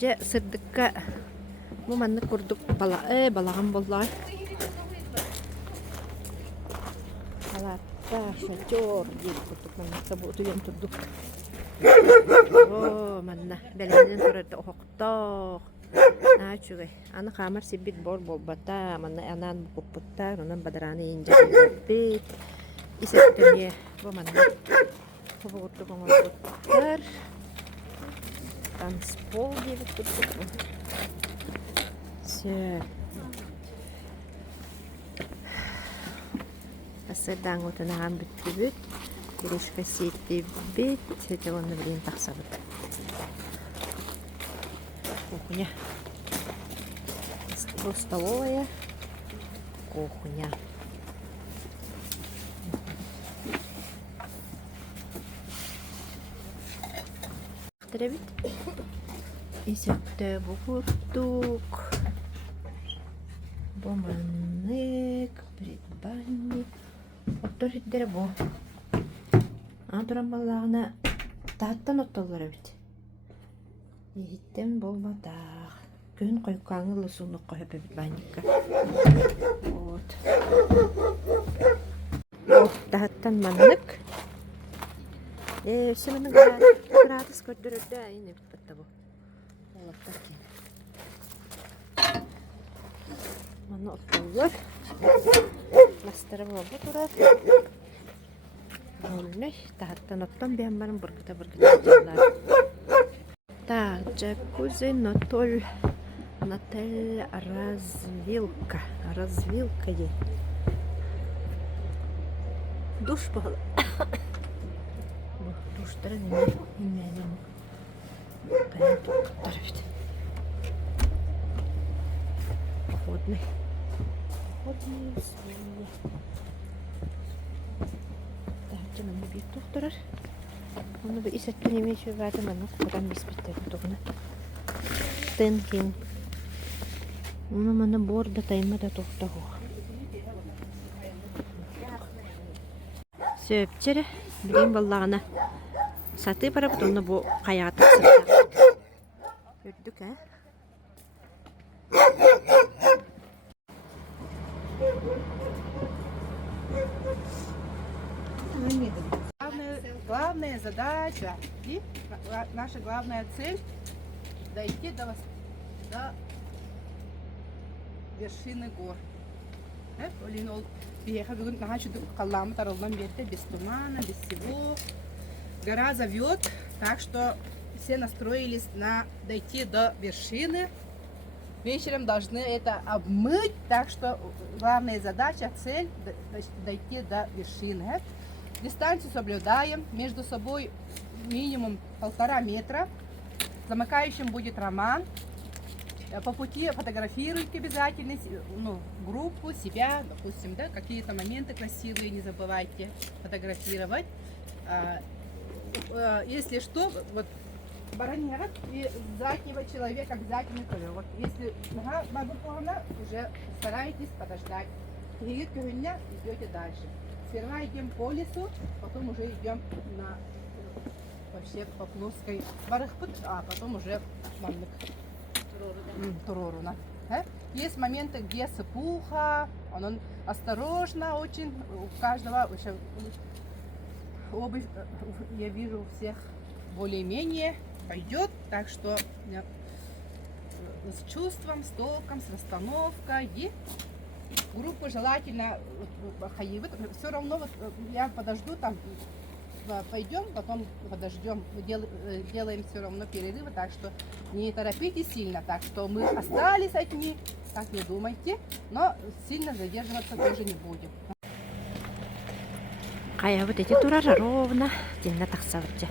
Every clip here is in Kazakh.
же сырдыкка бу манны курдук балаган боллар. Алатта шатер дип курдук манны бу туян турдук. О, манна беленен турда окукток. Ачугай. Аны камар сибит болбата, манна анан куппутта, онан бадараны инже бит. Исеттеме бу манна. Бу курдук оңоттар. Танцпол дип курдук. Все. Асырдан отунаган бүттүбүт. Берешка сетти бит. Это он блин таксабыт. Кухня. Столовая. Кухня. Требит. И сетте бухуттук. Бомбанык. Предбанник. Отторит деребо. Антуран баллағына таттан отталар өбіт. Егіттен болмадақ. Күн қойқаңы лысуынық қойып өбіт банникка. Вот. Таттан маннык. Сымының градус көрдірді әйін өбіт бітті бұл. Олақтар кен. Маны отталар. Ластары болды тұрар. Олнай, тахаттан оттан бәмбарын бұргыта жалар. Так, джакузи, нотоль, развилка. Развилка е. Душ бағылы. Душтары неменен. Қайын тұқыттар бейді. Походный. Походный свинья. Мен бит тоқтырар. Оны бір исәткен емеші барды мәні құдан беспеттері тұғыны. Тынкин. Оны мәні борда тайма да тоқтағу. Сөптері білейін баллағына. Саты барап, оны бұл қаяғаты сұртақ. Көрдік, ә? Главная задача и наша главная цель дойти до вершины гор. Без тумана, без всего. Гора зовет, так что все настроились на дойти до вершины. Вечером должны это обмыть, так что главная задача, цель дойти до вершины. Дистанцию соблюдаем, между собой минимум 1,5 метра. Замыкающим будет Роман. По пути фотографируйте обязательно группу, себя, допустим, да, какие-то моменты красивые, не забывайте фотографировать. Если что, вот баронет и заднего человека обязательно ковер. Вот если нога бабуковна, уже старайтесь подождать. Идете дальше. Сперва идем по лесу, потом уже идем вообще по плоской барахпут, а потом уже Туроруна. Есть моменты, где сыпуха, он осторожно очень, у каждого вообще обувь, я вижу, у всех более-менее пойдет, так что с чувством, с толком, с расстановкой. И группу желательно все равно вот я подожду там, пойдем, потом подождем, делаем все равно перерывы, так что не торопитесь сильно, так что мы остались одни, так не думайте, но сильно задерживаться тоже не будем. Кая вот эти тура ровно, дельно так савте.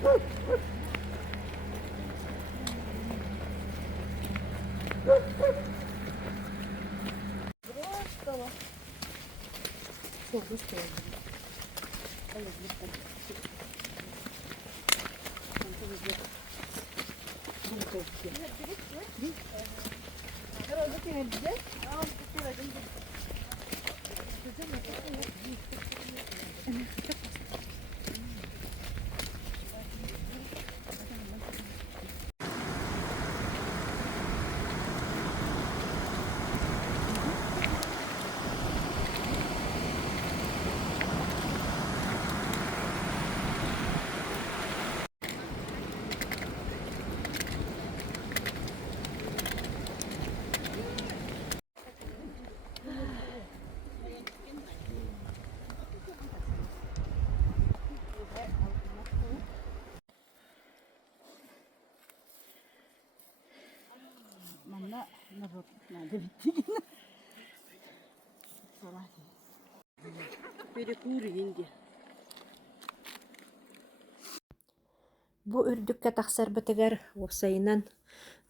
Бу үрдүккэ тахсар бытыгар опсайынан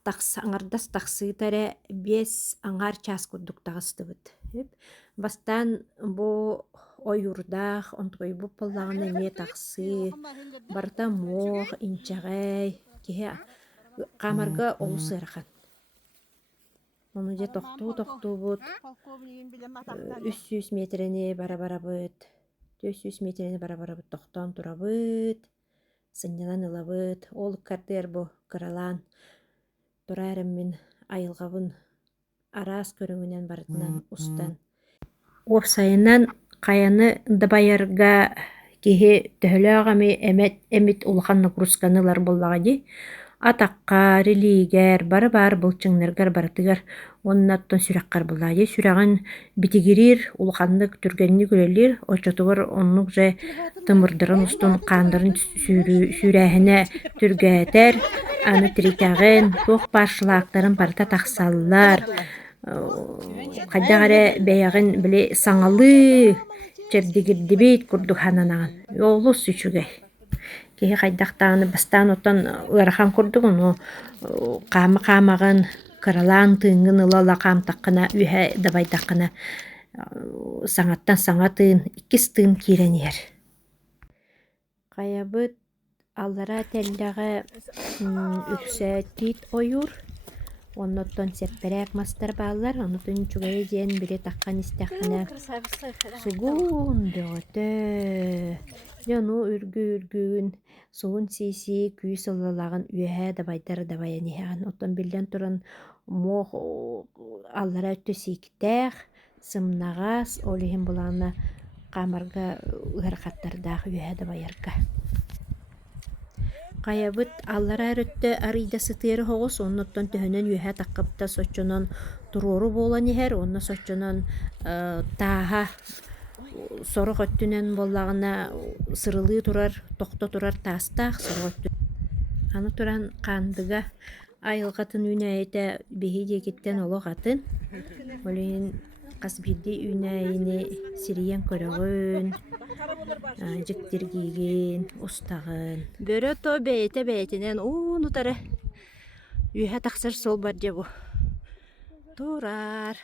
аңардас тахсыытара 5 аңар час курдук тагыстыбыт. Бастан бу ойурдаах онтойбу поллагына эмиэ тахсы, барта мох, инчагай, киһи камарга олусырахан. Ону же тохтуубут 300 метрени бара-барабыт, 400 метрени бара-барабыт, тохтон турабыт, сыннянан ылабыт, ол картер бу кыралаан тураарым мин айылгабын араас көрүңүнен барытынан устан. Опсайынан каяны дабайарга киһи төһөлөөгами эмит улахан нагрузканылар боллагади, атакка, религер, бары-бар былчыңнаргар барытыгар оннаттан сүрэккар буллади. Сүрэгин битигирир, улаханнык түргенник үлелир, очотугар оннук же тымырдырын устун каандарын сүрээхине түргээтер, аны тиритягын, туох паршылаактарын барыта тахсаллар. Кайдагара бэйэгин били саҥалы чердигирдибит курдук хананаган. Олус үчүгэй. Киһи хайдахтааны бастаан отон ыарахан курдук, ону каама-каамагын кыралаан тыыҥҥын ылала каамтаххына үөһэ дабайдаххына саҥаттан саҥа тыын, 2 тыын киирэнигэр. Каябыт аллара теллэҕэ үксэтиит ойур, онноттон сепперээк мастар бааллар, онутун чугай диэн бири таххан истэххинэ сугуун дөҕөтө, дьону үргүүн сугун сиси күүс ыллалагын үөһэ дабайдар дабайаниһэҕин. Оттон билэн туран мох аллара өттө сииктээх, сымнаҕас, ол иһин булаана камарга ыарахаттардаах үөһэ дабайарга. Каябыт аллара өрөттө арыйда сытыары хоҕус, онноттон төһөнөн үөһэ таккыпта соччонон туруору буолан иһэр, онно соччонон тааһа сорох өттүнэн боллагына сырылыы турар, тохто турар таастаах сорох өттүн. Аны туран хаандыга айылгатын үнэйэтэ биһи диэкиттэн олох атын, олин кас биирди үнэйини сириен көрөгөн, дьиктиргиигин, устагын. Бөрө то бэйэтинэн уунутары үөһэ тахсар сол бар дьэ бу. Турар.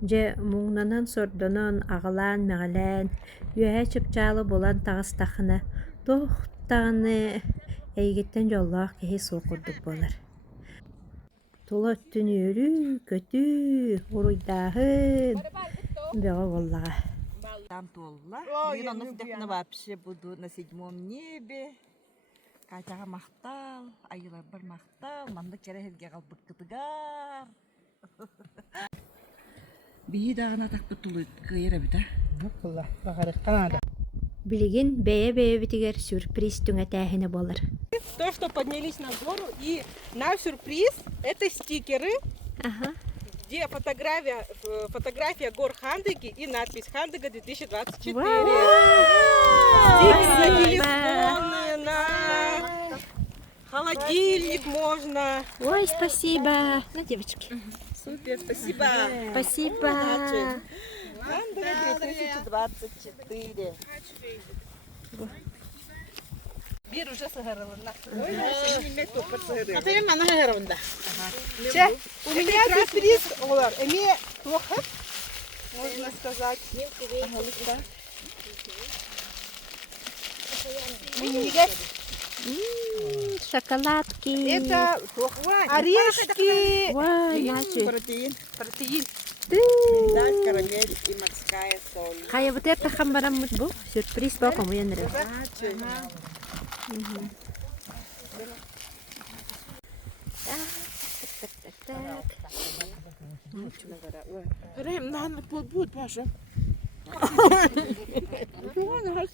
Же муңнанан сордонон аҕалаан мэҕэлээн үөһэ чыпчаалы болан таҕыстаххына тухтааны эйигиттэн дьоллоох киһи суу курдук буолар. Тула өттүн үөрүү көтүү уруйдааһын бөҕө буоллаҕа. Там толла. Мен оно сидяхна вообще буду на 7-м небе. Катяга мактал, айылар бар мактал, манда керехерге калбык кытыгар. Бии дагана такпыт тулуйт кыйра бита. Букла, багарыкканада. Билигин бэйэ битигер сюрприз түҥэтээһине болар. То, что поднялись на гору, и наш сюрприз — это стикеры, Ага. где фотография гор Хандыги и надпись «Хандыга 2024». Вау! Стикеры на Спасибо! телефоны, на холодильник можно. Ой, спасибо. На, девочки. Супер, спасибо. Спасибо. Хандыга 2024. Бир уже сыгырылына. Атайын мана хәрәвендә. У меня сюрприз олар. Эме плохо, можно сказать. Мини-газ. Шоколадки. Это орешки. Вау, наши. Протеин, Протеин. миндаль, карамель и морская соль. Кая вот это хамбарамут бу. Сюрприз ба кому я нравится.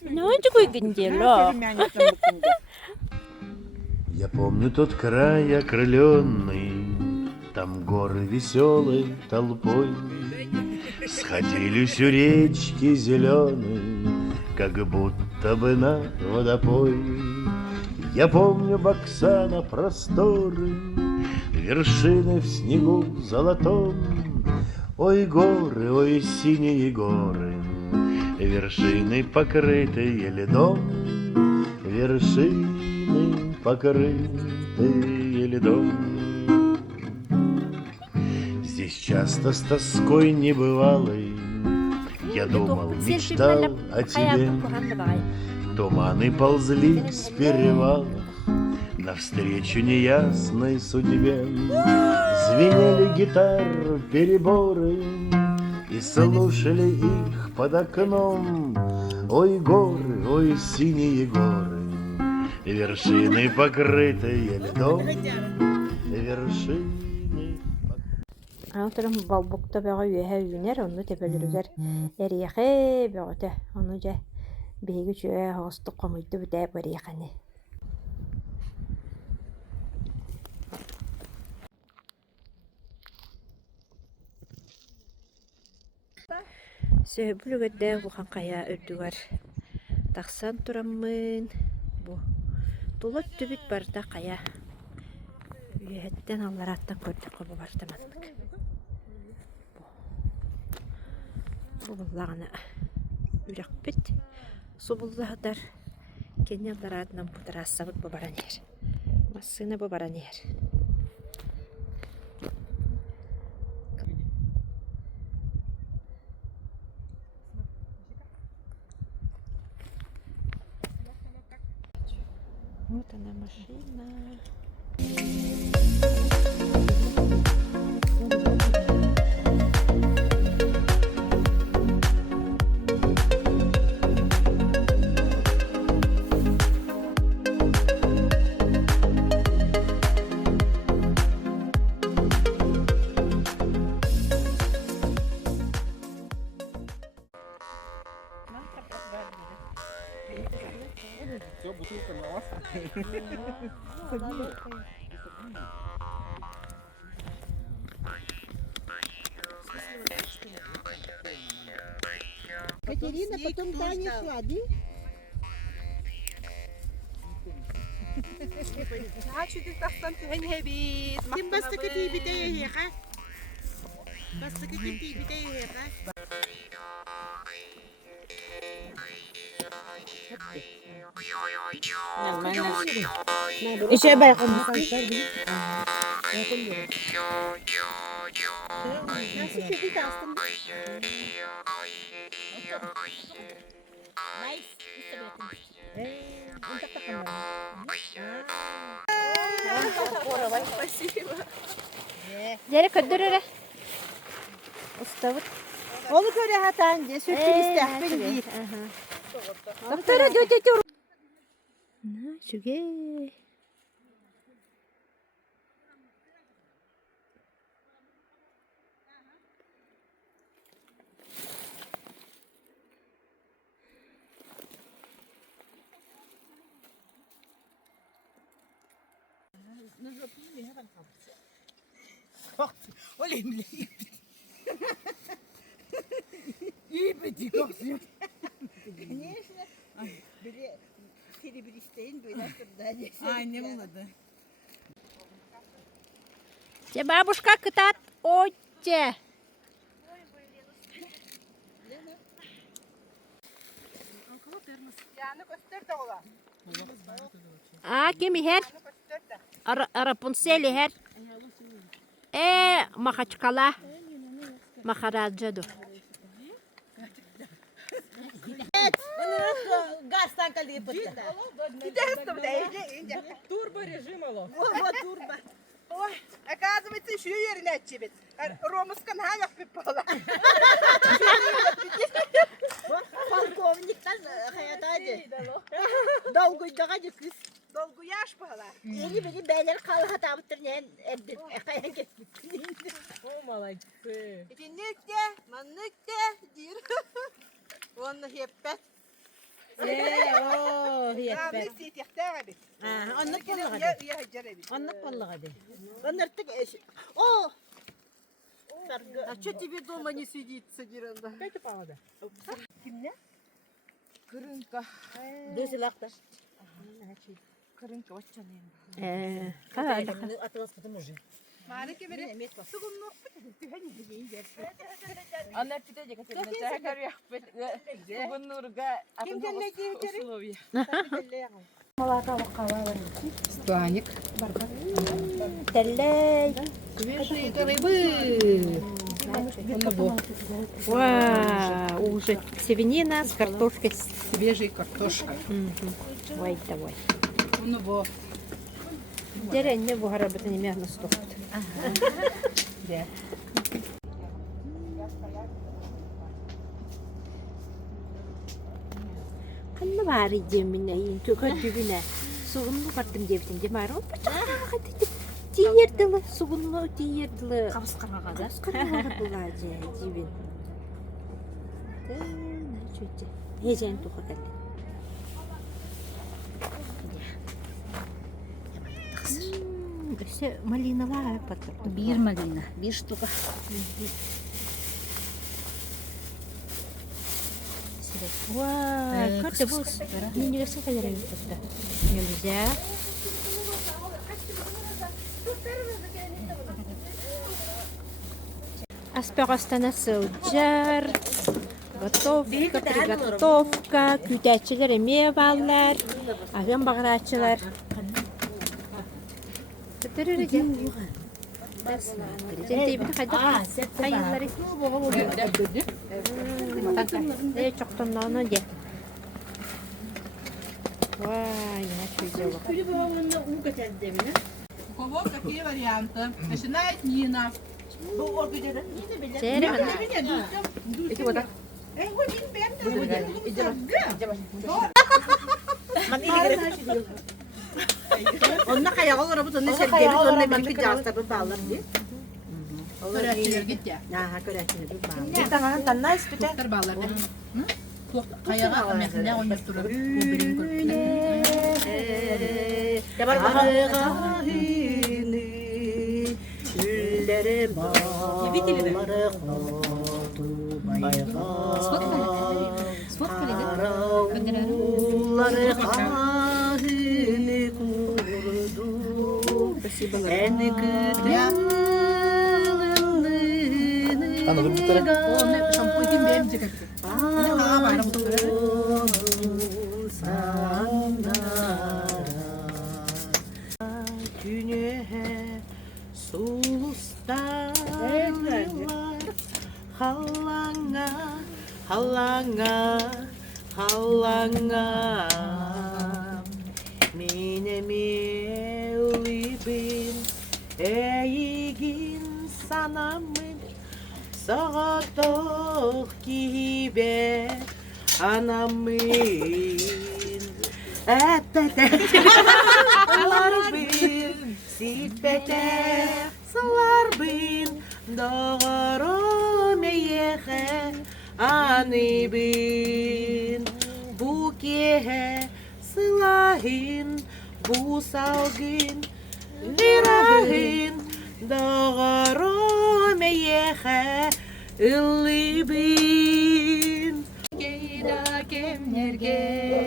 Ну, такой гендело. Я помню тот край окрыленный, там горы веселой толпой сходились у речки зеленой, как будто бы на водопой. Я помню Баксана просторы, вершины в снегу золотом. Ой, горы, ой, синие горы, вершины, покрытые льдом, вершины, покрытые льдом. Здесь часто с тоской небывалой я думал, мечтал о тебе. Туманы ползли с перевалов навстречу неясной судьбе. Звенели гитар переборы, и слушали их под окном. Ой, горы, ой, синие горы, вершины, покрытые льдом, вершины. Антырым балбукта бага үеһэ үнер, онну тепелүрүгер эрияхе бөгөтө. Ону же биһиги чүэ хостук комуйду бүтэ барыяханы. Сөбүлүгөддө бухан кая өттүгөр таксан тураммын. Бу тулот түбүт барда кая үеһеттен аллараттан көрдүк кобу бартаманнык. Бу буллагана үрәкпит субуллаһдар кенне алларатынан бутарассабыт бу баранер. Массына бу баранер. Вот она машина. Катерина, потом Таня шла, да? Kim bastı katiği bir de yiyek ha? Bastı katiği bir de yiyek ha? İşe bakın. Nasıl kedi de aslında? Yere köndürüre. Ustavut. Onu böyle hatan diye sökül istahbil değil. Doktora götür. Na, şuge. Oley mi? İyi bir korkuyor. Конечно. Böyle seni bir isteyin böyle aslında. Aynen olmadı. Тебе бабушка катат отче. Yani göster de ola. А, кем ихер? Göster de. Рапунцель ихер. Махачкала. Махараджаду. Gaz tankali yapıttı. Gidersin de ince. Турбо режим ало. Turba. Ой, оказывается, еще и yerine açıbet. Romuskan ha yapıp ola. Полковниктан hayataydı. Dolguydağa kız. Dolgu yaş pahala. Yeni beni beyler kalı hata bitirneyen erdim. Kaya geçmiş. О, молодцы. Nükte, nükte diyor. Onu hepet. Neyse ihtiyar abi. Anlık balığı Ya hacer abi. Anlık balığı de. Anırtık eş. O. А что тебе дома не сидится, Диранда? Как погода? Kimle? Kırınka. Dösü lakta. Кырынка ваччанын. Марики бере. Ана питеже катен чакар яхпет. Гуннурга условия. Стуаник. Тәлләй. Свежие рыбы. Вау, уже свинина с картошкой. Свежая картошка. Ой, давай. Ну во. Деренне bu arabada ne mehna stoktu. Да. Kanlı bari cemine yiyin köküne. Suğunlu kartım devtin demar o. Tiyirdilı, suğunlu tiyirdilı. Кабыс карага да. Kırmızı bulaca cibin. Ne çöçe. Heyecan tuha kaldı. İşte malinalar patladı. Бир малина, бир штука. Вау, как ты был? Не весы kadar yaptı. Ne güzel. Аспагастанасы жар. Готовка, приготовка. Күтәчеләр мевалар. Аган баграчылар. Теттерерген. Тенте бит хайда. Хайыллары. Чоқтоннаны де. Вай, начали. У кого какие варианты? Начинает Нина. Серемін. Онна каяга карап онна сергелик онна бирки жастарды баалар ди. Көрәтчілер гит я. Аха, көрәтчилер бит баалар. Ди таңан танна испите. Тоқтар балар. Қаяға мәхіне ойнап тұрып. Ябар Оны шампуйген бәрін жекет. Қаға барым тұрып. Halanga, halanga, halanga. Mine bin eğin sanamın sağatok gibi anamın etete salar bin sipete salar bin doğru meyehe ani bin bu kihe sılahin bu salgın lirahin doğru meyehe illi bin Geyda kemlerge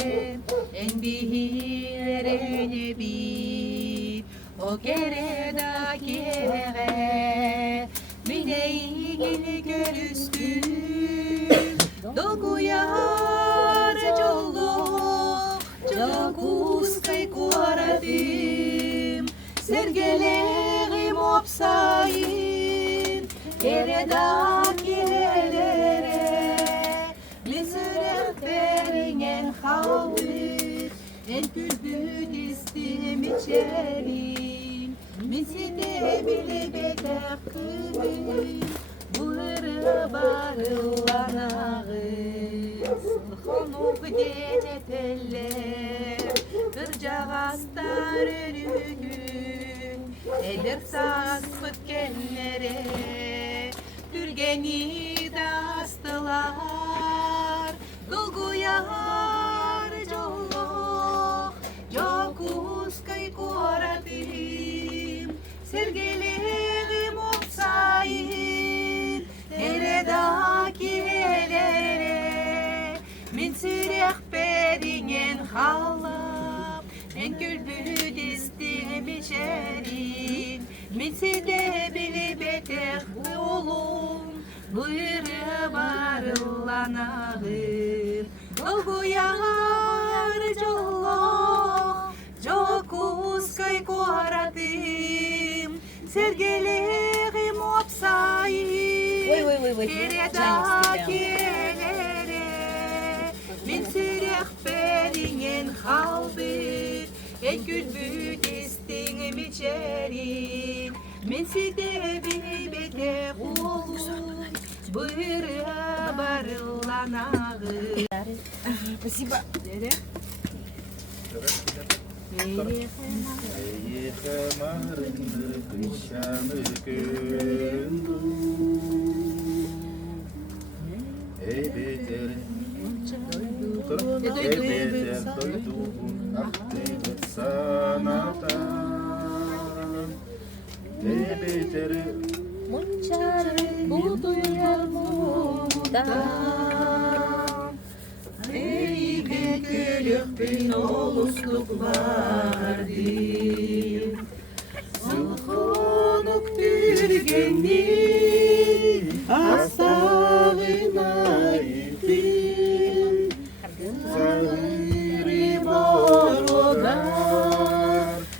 en bihirene bin o kereda kere mineyi görüstüm Doğuyar çoluk Çakuskay kuaradim Sergelerim opsayın Kereda kirelere Mizürek verinen havut En kürbüt istim içerim Mizide bile beter kız Bulları barılanağız Honuk dedeteller Kırcağızlar örügün Edir saz fıtkenlere Türgeni dastılar Dolguyar jolok Jokuskay koradim Sergelerim opsayın Eredaki elere Min sürek beringen halap en gülbüt isteğim içerin. Mitside bili beter oğlum, buyurı barılanağın. Dolguyar jolloh, jokuskay koratim, sergelerim opsayım, kereda kelere, min sürek belingen halbit, en gülbüt isteğim içerin, min side bili beter oğlum, buyurı barılanağın. Спасибо. Bin olustuklar din Sulhanuk dürgeni Astağına idim Zahiri borodar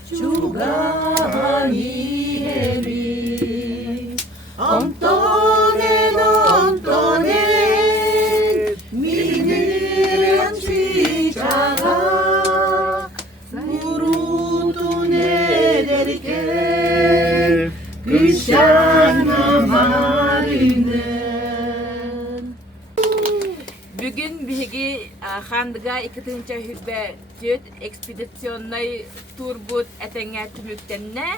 Çugani evi Antonen Miniren çiçağa Kurutun ederken Kışanım halinden. Бүгін биһиги хандыга иккитинче хүббе түт экспедиционный тур бут этеңе түмүктенне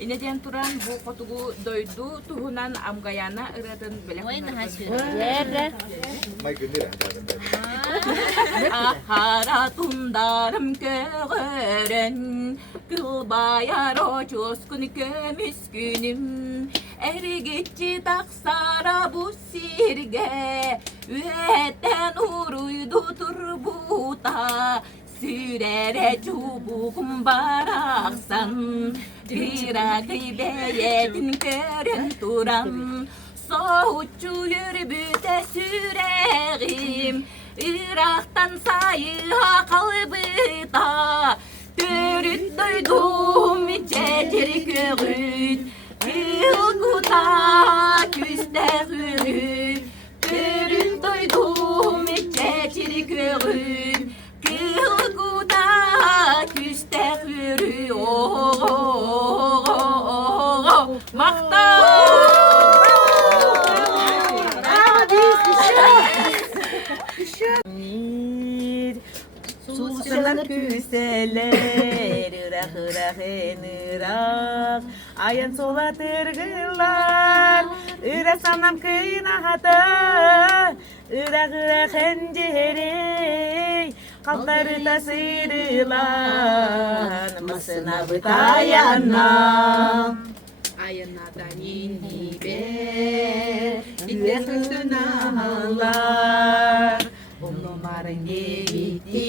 инеден туран бу котугу дойду туһунан амгаяна ыратын Ahara tundarım köğören Kılbayaro çoskun kömüskünüm Ergitçi taksara bu sirge Üetten uruydu turbuta Sürere çubukum baraksan Bira gıybeyetin körün turam Soğutçu yürübüte süreğim Irak'tan sayıha kalbıta Törüt duydum içeceri körüt Kılguta küste hürüt Törüt duydum içeceri körüt Kılguta küste hürüt Makta Susular küseler, ırak ırak en ırak. Ayın sola tırgılar, ırak sanam kıyına hata. Irak ırak en ceheri, kalları da sıyrılan. Masına bıtayanam. Ayanadan indi ber İttesin ağlar Umlumarın gitti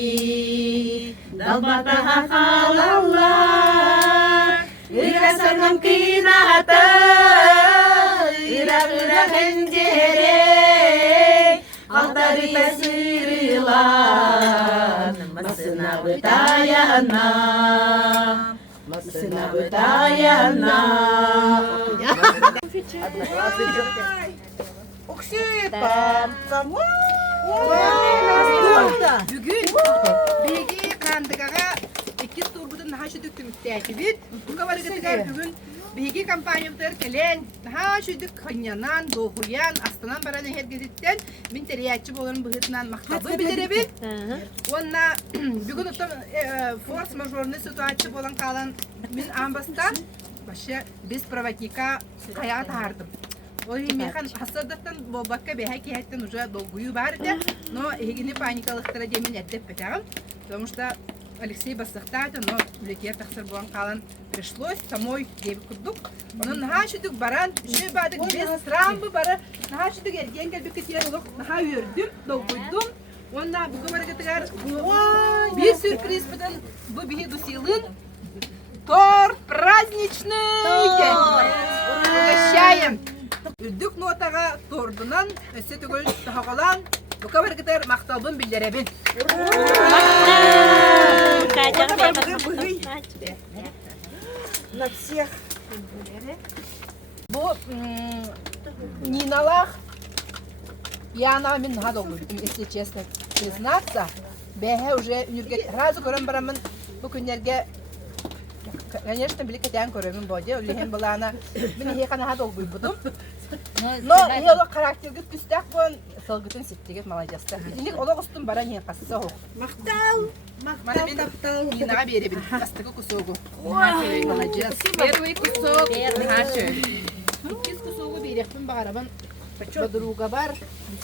Dalbata kalallar İrasanım kinata Irak encere Altarı da sıyrılan Masına bıtayanam Masına bıtayanam Bugün bilgi kandıgaga iki turbudun daha şu döktümükteki bir bu kadar gıtıgar bugün bilgi kampanyalar kelen daha şu dök kanyanan doğuyan astanan baran her giditten min teriyatçı bolanın bıhıtından maktabı bilerebil onna bugün utam force majeure situasyon bolan kalan min ambastan başa biz проводника hayat hardım. O mekan hasadatan bobakka behaki hatten уже долгую барда, но егине паникалыктыра демен эттеп бетагым. Потому что Алексей Басахтата, но летер тахсыр болан калан пришлось самой деп курдук. Onun nahaşıdık baran, şey badık bez trambu bara, nahaşıdık ergen gelbek ketiyar oluk, naha yördüm, dolguydum. Онна bu kabarıkıtıgar bir sürpriz buden bu bihi dusилын торт праздничный. Угощаем. Үрдүк нотага тордунан өсө түгөл тахалан bu kabarıkıtıgar макталбын билдеребин. На всех. Bu Ниналах Яна мен надо говорить, если честно признаться, бэхэ уже үнерге разы көрөн барамын bu күннерге конечно билик кетен көрөмүн боде үлехен балана мен хекана хадол буйбудум. Но йола характерге түстәк бон сылгытын ситтегет молодецта. Илик ологустун бара не касса хок. Мақтал. Мақтал таптал. Нинага беребин. Астыгы кусогу. Молодец. Первый кусок. Нахачы. Кис кусогу берекпин багарабын. Подруга бар.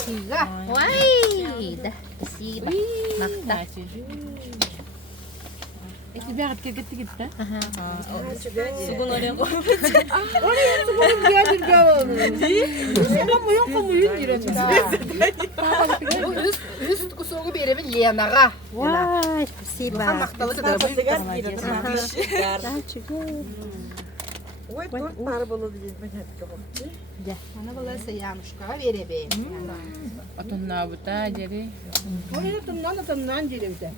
Сига. Ой, да, спасибо. Махта. Тебя открыто гитта. Сугун орен го. Üst kusuğu berебин Ленага. Ой, спасибо. Макталы кыдырбын. Ой, торт бар болуп дейм мен Ана бала саямушкага беребин. Отунна бута жери. Тымнан жеребде.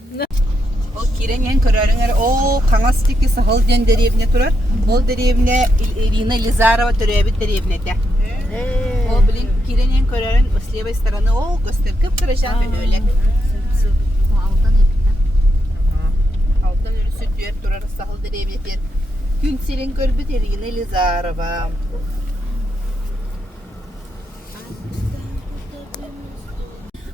Ол киренен көрөрүңөр о каңас тики сахал ден деревне турар. Ол деревне Ирина Лизарова төрөбүт деревнеде. Ол билин киренен көрөрүн с левой стороны о көстөркүп турашан бөлөк. Алтын өлү сүтүер турар сахал деревнеде. Күн сирен көрбүт Ирина Лизарова.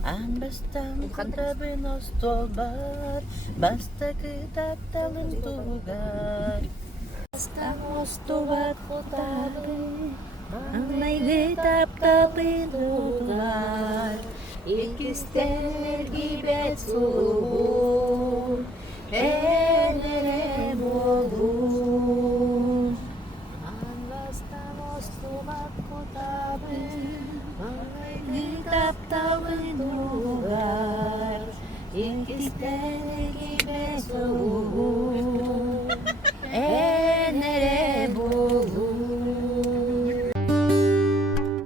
Амбастан кытабын остолбар, баста кытапталын тугар. Бастан остолбар кытабын, аңнай кытапталын тугар. Экистер гибет сулу, энере болу. Амбастан остолбар кытабын, Тапталын дугар, еңкістері бесу, энере болу.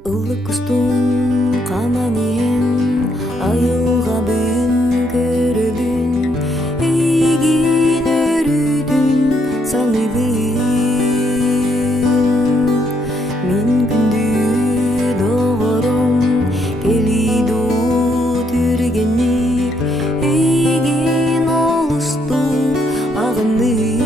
Улы кустун каманен, айылғабын көрөбүн, эйгин өрүдүн салыбын. Мен күндү догором, келиду түргенник, эйгин олустук агынды.